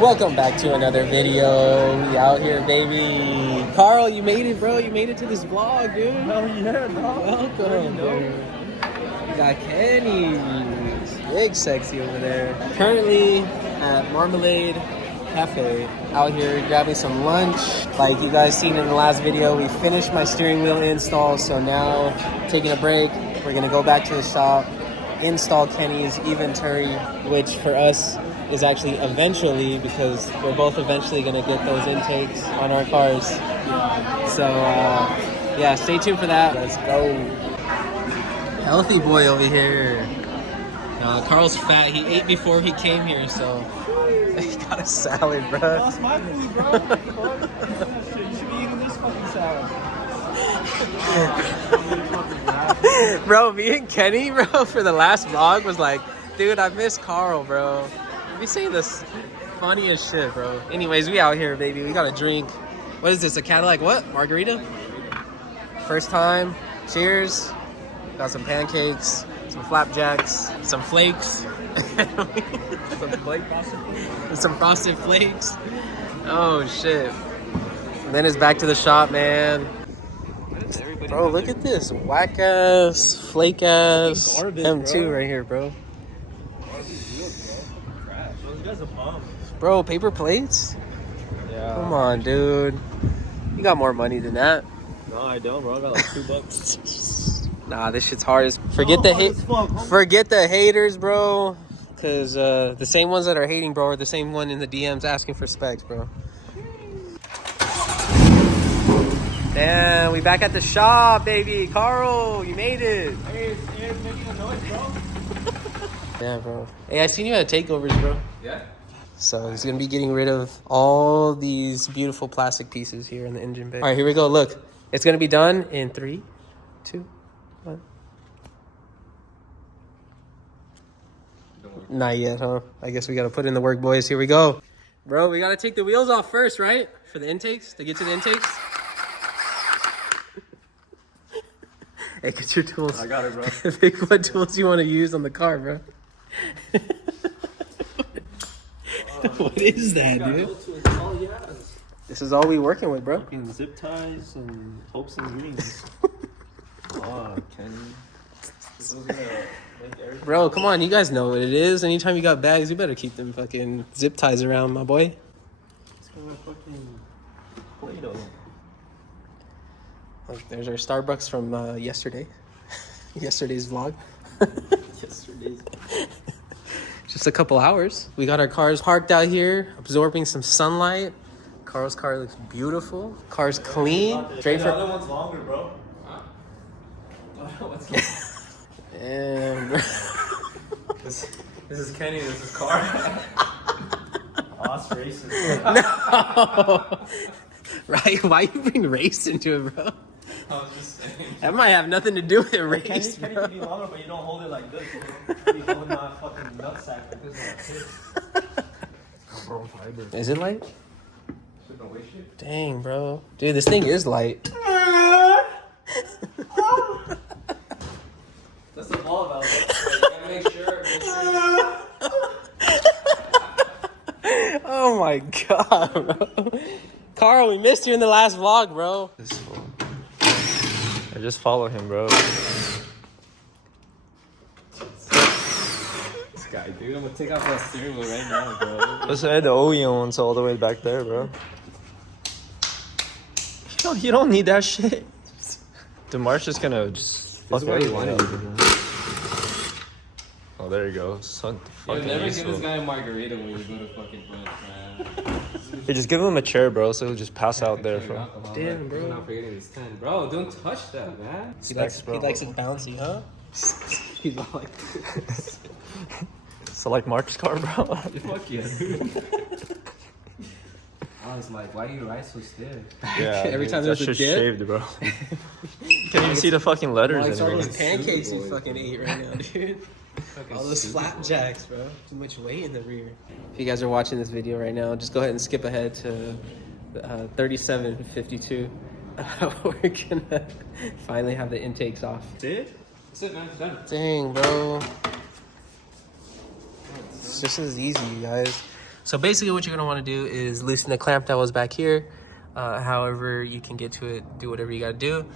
Welcome back to another video. We out here, baby. Carl, you made it, bro. You made it to this vlog, dude. Oh yeah, no. Welcome, dude. We got Kenny. Big sexy over there. Currently at Marmalade Cafe. Out here grabbing some lunch. Like you guys seen in the last video, we finished my steering wheel install. So now, taking a break. We're gonna go back to the shop, install Kenny's EVENTURI, which for us is actually eventually, because we're both eventually going to get those intakes on our cars. So yeah, stay tuned for that. Let's go. Healthy boy over here. Carl's fat. He ate before he came here, so he got a salad, bro. That's my food, bro. You should be eating this fucking salad. Bro, me and Kenny, bro, for the last vlog was like, dude, I miss Carl, bro. We saying this funniest shit, bro. Anyways, we out here, baby. We got a drink. What is this? A Cadillac what? Margarita? First time. Cheers. Got some pancakes, some flapjacks, some flakes. Some frosted flakes. Oh shit. And then it's back to the shop, man. Bro, look at this whack ass, flake ass M2 right here, bro. Bro, paper plates? Yeah. Come on, dude. You got more money than that. No, I don't, bro. I got like $2. Nah, this shit's hard as forget the haters, bro. Cause the same ones that are hating, bro, are the same one in the DMs asking for specs, bro. Damn, we back at the shop, baby. Carl, you made it. Hey, it's making a noise, bro. Yeah, bro. Hey, I seen you at takeovers, bro. Yeah? So he's gonna be getting rid of all these beautiful plastic pieces here in the engine bay. All right, here we go. Look, it's gonna be done in 3, 2, 1. Not yet, huh? I guess we gotta put in the work, boys. Here we go. Bro, we gotta take the wheels off first, right? For the intakes, to get to the intakes. Hey, get your tools. I got it, bro. Pick what tools you want to use on the car, bro. What is that, dude? This is all we working with, bro. Fucking zip ties and hopes and dreams. Oh, Kenny. Bro, come on. You guys know what it is. Anytime you got bags, you better keep them fucking zip ties around, my boy. It's got a fucking Play-Doh. Look, there's our Starbucks from yesterday. Yesterday's vlog. Yesterday's. Just a couple hours. We got our cars parked out here, absorbing some sunlight. Carl's car looks beautiful. Car's clean. Straight The other one's longer, bro. Huh? What's Damn, bro. This is Kenny, this is Carl. Us racing. No. Right? Why you bring race into it, bro? I was just saying. That might have nothing to do with race, Kenny bro. can be longer, but you don't hold it like this. You be holding my fucking nutsack like this. Carbon fiber. Is it light? Shit, don't waste shit. Dang, bro. Dude, this thing is light. That's the ball about it. You gotta make sure. Oh my god, bro. Carl, we missed you in the last vlog, bro. I just follow him, bro. This guy, dude. I'm gonna take off that steering wheel right now, bro. Let's add the OEM ones all the way back there, bro. You don't need that shit. DeMar's just gonna just fuck what he wanted to do. Oh, there you go. Son, fucking never useful. give this guy a margarita when you go to fucking lunch, man. Hey, just give him a chair, bro, so he'll just pass out there, bro. Damn, bro. I'm not forgetting his 10. Bro, don't touch that, man. He likes it bouncy, huh? He's not like this. So like Mark's car, bro. Fuck yeah, dude. I was like, why do you ride so stiff? Yeah, Every time that's there's a just dip? shaved, bro. Can't even see the fucking letters Like anymore. these pancakes you fucking ate right now, dude. All those flapjacks, bro. Too much weight in the rear. If you guys are watching this video right now, just go ahead and skip ahead to 37:52. We're gonna finally have the intakes off. That's it? That's it, man. It's done. Dang, bro. It's just as easy, you guys. So basically what you're gonna wanna do is loosen the clamp that was back here. However you can get to it, do whatever you gotta do.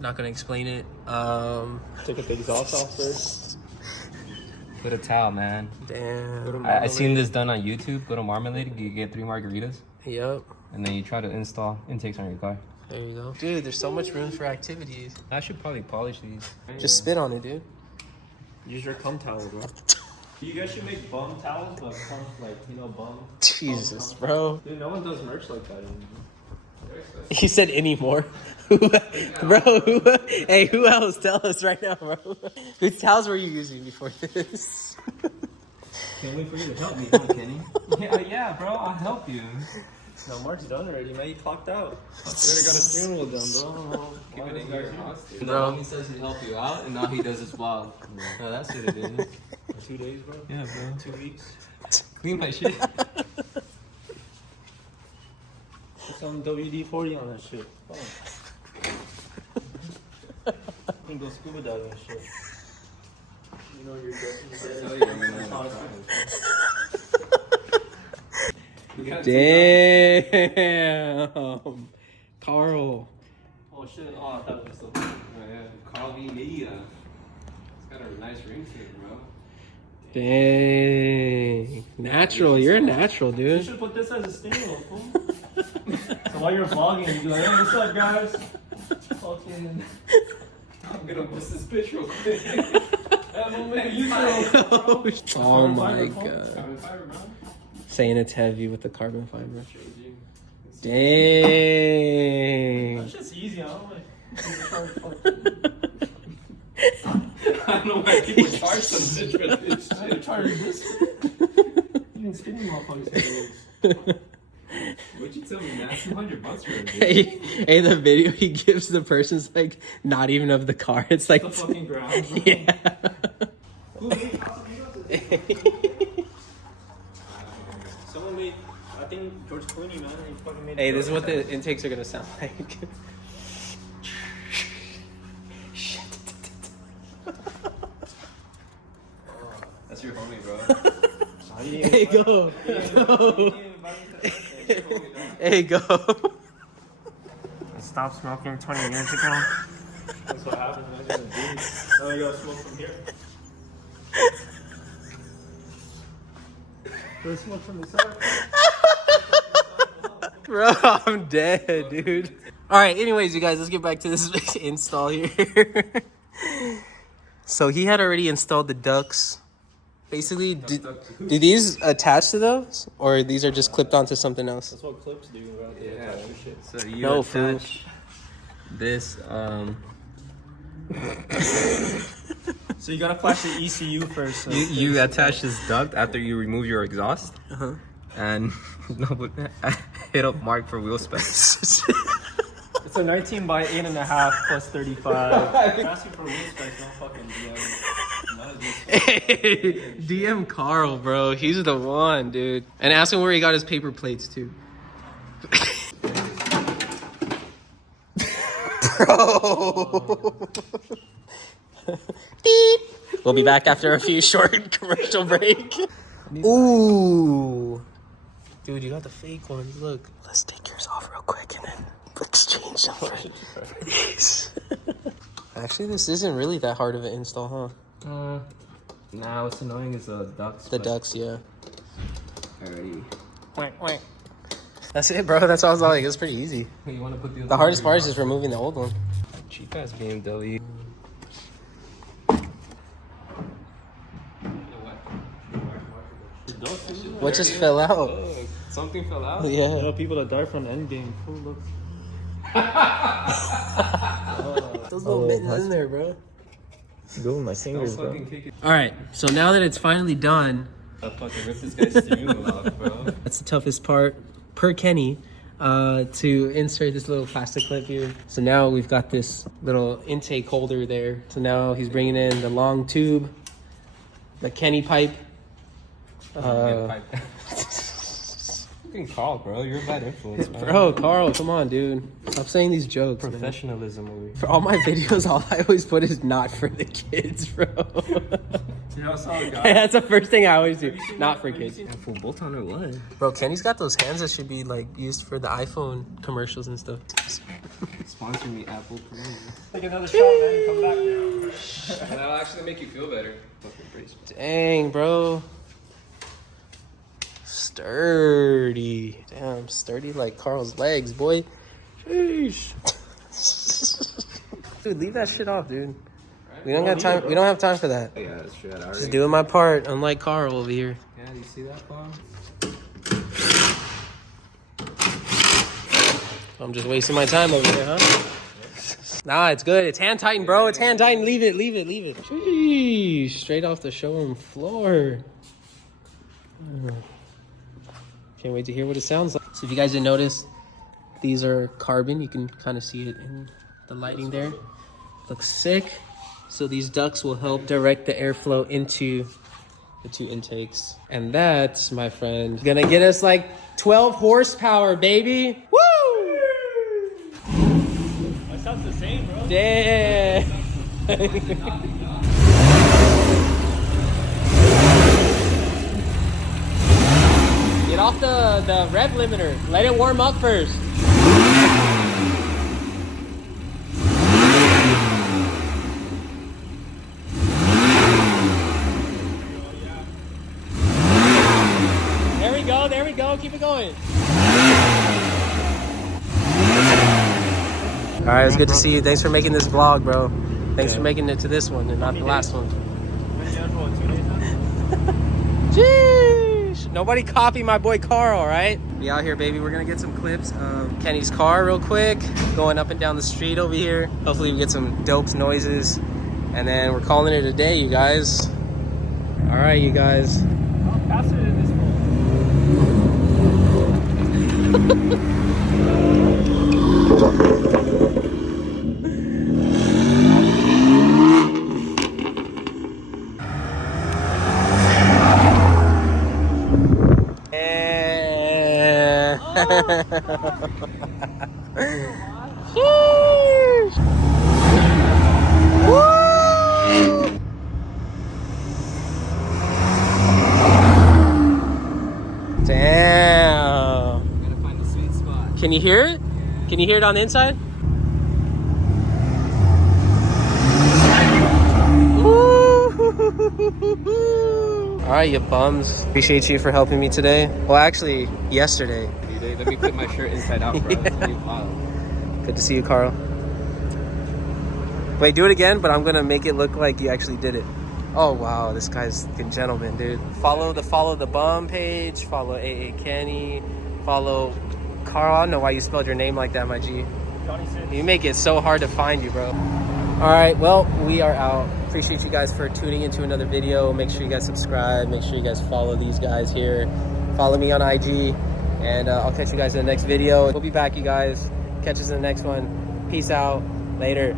Not gonna explain it. Take the exhaust off first. Put a towel, man. Damn. I seen this done on YouTube. Go to Marmalade, you get 3 margaritas, Yep. and then you try to install intakes on your car. There you go. Dude, there's so much room for activities. I should probably polish these. Just spit on it, dude. Use your cum towel, bro. You guys should make bum towels, but cum, like, you know, bum. Jesus, bro. Dude, no one does merch like that anymore. He said anymore. Bro, hey, who else? Tell us right now, bro. Whose towels were you using before this? Can't wait for you to help me, huh, Kenny? yeah, bro, I'll help you. No, Mark's done already, man. You clocked out. You already got a steering wheel done, bro. Keep it in here. Bro. Bro, he says he'd help you out, and now he does his vlog. No, that's what it is. 2 days, bro? Yeah, bro. 2 weeks. Clean my shit. Put some WD-40 on that shit. Oh. You can go scuba diving and shit. You know you're Damn. Carl. Oh shit, oh, I thought it was so Carl V. Media. It's got a nice ring to it, bro. Dang. Natural. You're a natural, You dude. should put this as a steering wheel, fool. So while you're vlogging, you be like, hey, what's up, guys? Fucking... I'm gonna post this bitch real quick. Oh my god. Saying it's heavy with the carbon fiber. Dang. That shit's easy, I don't like... I don't know why people charge some bitch for this shit. Charge this? Even skinny motherfuckers say What'd you tell me, man? $200 for it, bitch. Hey, the video he gives the person's like not even of the car. It's like the fucking ground. Bro. yeah. Someone made, I think George Clooney, man, he fucking made. Hey, this is what the intakes are gonna sound like. That's your homie, bro. Hey, go. Hey, go. I stopped smoking 20 years ago. That's what happens when you're in a dude. Now I gotta smoke from here. Go smoke from the side. Bro, I'm dead, dude. All right, anyways, you guys, let's get back to this install here. So he had already installed the ducts. Basically, do these attach to those, or these are just clipped onto something else? That's what clips do, bro. Yeah. So you No, attach this, So you gotta flash the ECU first. So you attach this duct after you remove your exhaust, and hit up Mark for wheel specs. It's a 19 by 8.5 plus 35. I'm asking for wheel specs, don't fucking DM. Hey, DM Carl, bro. He's the one, dude. And ask him where he got his paper plates, too. Bro. Beep. We'll be back after a few short commercial break. Ooh. Dude, you got the fake ones. Look. Let's take yours off real quick and then exchange them for these. Actually, this isn't really that hard of an install, huh? Nah, what's annoying is the ducts. The ducts, yeah. Alrighty. Wait. That's it, bro. That's all I was like. It's pretty easy. You want to put The hardest part is just removing the old one. Cheap ass BMW. What just fell out? Oh, something fell out? Yeah. There are people that die from the end game. Who look? Those little mittens in there, bro. Go with my fingers, bro. All right. So now that it's finally done, I fucking ripped this guy's steering wheel off, bro. that's the toughest part per Kenny to insert this little plastic clip here. So now we've got this little intake holder there. So now he's bringing in the long tube, the Kenny pipe. Fucking Carl, bro. You're a bad influence, man. Bro, Carl, come on, dude. Stop saying these jokes, man. Professionalism over here. For all my videos, all I always put is not for the kids, bro. Yeah, I saw the guy. That's the first thing I always do. Not for kids. Full bolt on or what? Bro, Kenny's got those hands that should be like used for the iPhone commercials and stuff. Sponsor me, Apple. Take another shot, man. Come back now. That'll actually make you feel better. Dang, bro. Sturdy. Damn, sturdy like Carl's legs, boy. Sheesh. Dude, leave that shit off, dude. We don't got time. We don't have time for that. Yeah, that's true. Just doing my part, unlike Carl over here. Yeah, you see that, Carl? I'm just wasting my time over here, huh? Nah, it's good. It's hand tightened, bro. It's hand tightened. Leave it. Sheesh. Straight off the showroom floor. Can't wait to hear what it sounds like. So if you guys didn't notice, these are carbon. You can kind of see it in the lighting there. Looks sick. So these ducts will help direct the airflow into the two intakes. And that's, my friend, gonna get us like 12 horsepower, baby. Woo! That sounds the same, bro. Yeah. Get off the rev limiter. Let it warm up first. There we go. Keep it going. All right, it's good to see you. Thanks for making this vlog, bro. Thanks for making it to this one and not the last one. Jeez. Nobody copy my boy Carl, all right? Be out here, baby. We're gonna get some clips of Kenny's car real quick, going up and down the street over here. Hopefully we get some dope noises, and then we're calling it a day, you guys. All right, you guys. I'll pass it in this phone. Damn. Gotta find the sweet spot. Can you hear it? Can you hear it on the inside? All right, you bums. Appreciate you for helping me today. Well, actually, yesterday. Let me put my shirt inside out, bro. It's pretty wild. Good to see you, Carl. Wait, do it again, but I'm gonna make it look like you actually did it. Oh wow, this guy's a gentleman, dude. Follow the bum page. Follow AA Kenny. Follow Carl. I don't know why you spelled your name like that, my G. You make it so hard to find you, bro. All right, well, we are out. Appreciate you guys for tuning into another video. Make sure you guys subscribe. Make sure you guys follow these guys here. Follow me on IG, and I'll catch you guys in the next video. We'll be back, you guys. Catch us in the next one. Peace out. Later.